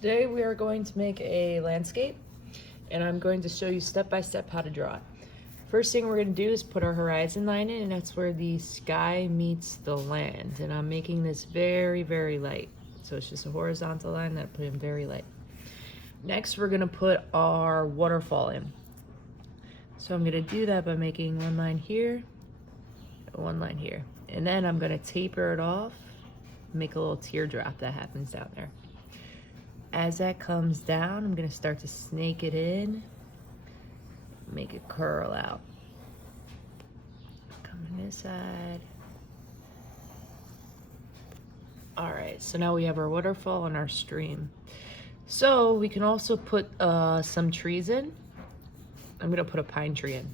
Today we are going to make a landscape, and I'm going to show you step by step how to draw it. First thing we're going to do is put our horizon line in, and that's where the sky meets the land. And I'm making this very, very light. So it's just a horizontal line that I put in very light. Next we're going to put our waterfall in. So I'm going to do that by making one line here, one line here. And then I'm going to taper it off, make a little teardrop that happens down there. As that comes down, I'm going to start to snake it in, make it curl out. Come on this side. All right, so now we have our waterfall and our stream. So we can also put some trees in. I'm going to put a pine tree in.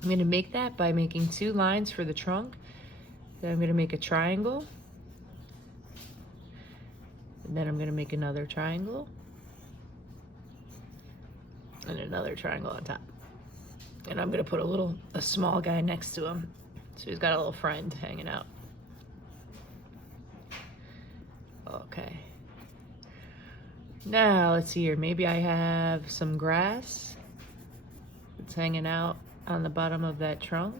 I'm going to make that by making two lines for the trunk. Then I'm going to make a triangle. And then I'm going to make another triangle. And another triangle on top. And I'm going to put a small guy next to him. So he's got a little friend hanging out. Okay. Now, let's see here. Maybe I have some grass that's hanging out on the bottom of that trunk.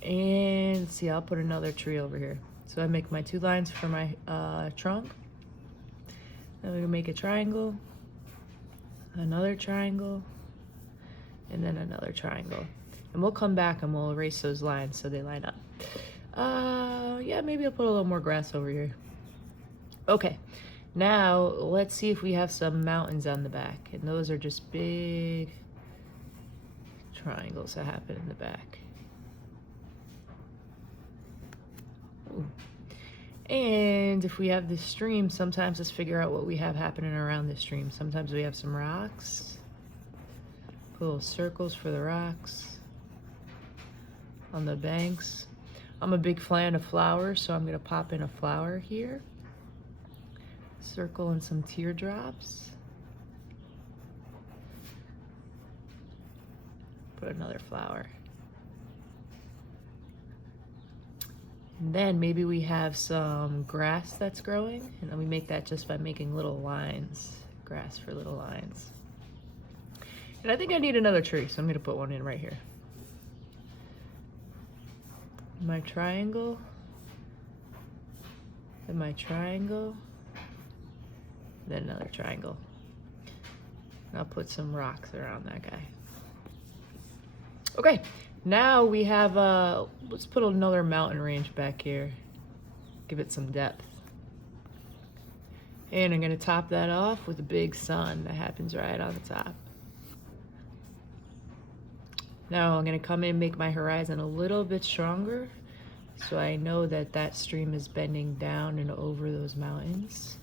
And let's see, I'll put another tree over here. So I make my two lines for my trunk. Then we're gonna make a triangle, another triangle, and then another triangle. And we'll come back and we'll erase those lines so they line up. Yeah, maybe I'll put a little more grass over here. Okay, now let's see if we have some mountains on the back. And those are just big triangles that happen in the back. Ooh. And if we have this stream, sometimes let's figure out what we have happening around this stream. Sometimes we have some rocks. Put little circles for the rocks on the banks. I'm a big fan of flowers, so I'm going to pop in a flower here. Circle and some teardrops. Put another flower. And then maybe we have some grass that's growing, and then we make that just by making little lines, grass for little lines. And I think I need another tree, so I'm gonna put one in right here. My triangle, then my triangle, then another triangle. And I'll put some rocks around that guy. Okay. Now we have, let's put another mountain range back here. Give it some depth. And I'm gonna top that off with a big sun that happens right on the top. Now I'm gonna come in and make my horizon a little bit stronger so I know that that stream is bending down and over those mountains.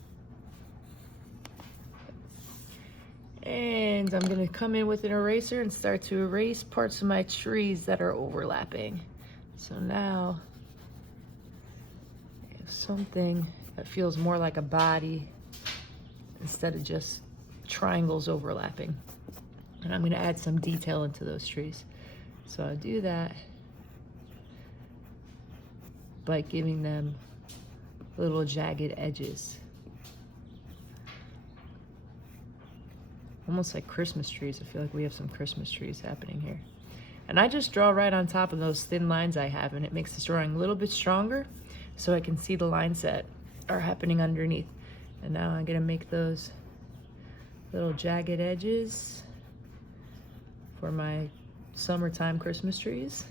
And I'm gonna come in with an eraser and start to erase parts of my trees that are overlapping. So now I have something that feels more like a body instead of just triangles overlapping. And I'm gonna add some detail into those trees. So I'll do that by giving them little jagged edges. Almost like Christmas trees. I feel like we have some Christmas trees happening here. And I just draw right on top of those thin lines I have, and it makes this drawing a little bit stronger so I can see the lines that are happening underneath. And now I'm gonna make those little jagged edges for my summertime Christmas trees.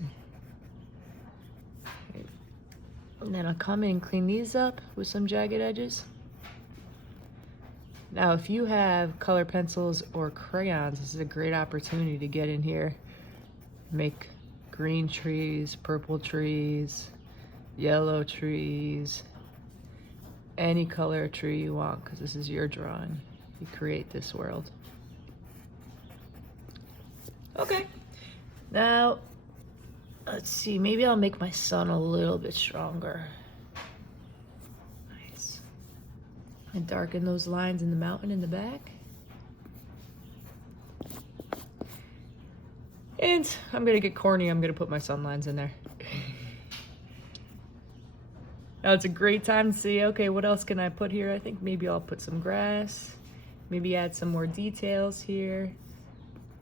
And then I'll come in and clean these up with some jagged edges. Now, if you have color pencils or crayons, this is a great opportunity to get in here, make green trees, purple trees, yellow trees, any color tree you want, because this is your drawing. You create this world. Okay, now, let's see, maybe I'll make my sun a little bit stronger. And darken those lines in the mountain in the back. And I'm gonna get corny, I'm gonna put my sun lines in there. Now it's a great time to see, okay, what else can I put here? I think maybe I'll put some grass, maybe add some more details here,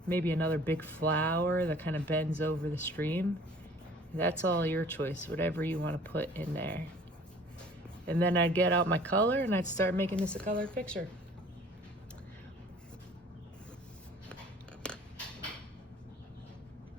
maybe another big flower that kind of bends over the stream. That's all your choice, whatever you want to put in there. And then I'd get out my color and I'd start making this a color picture.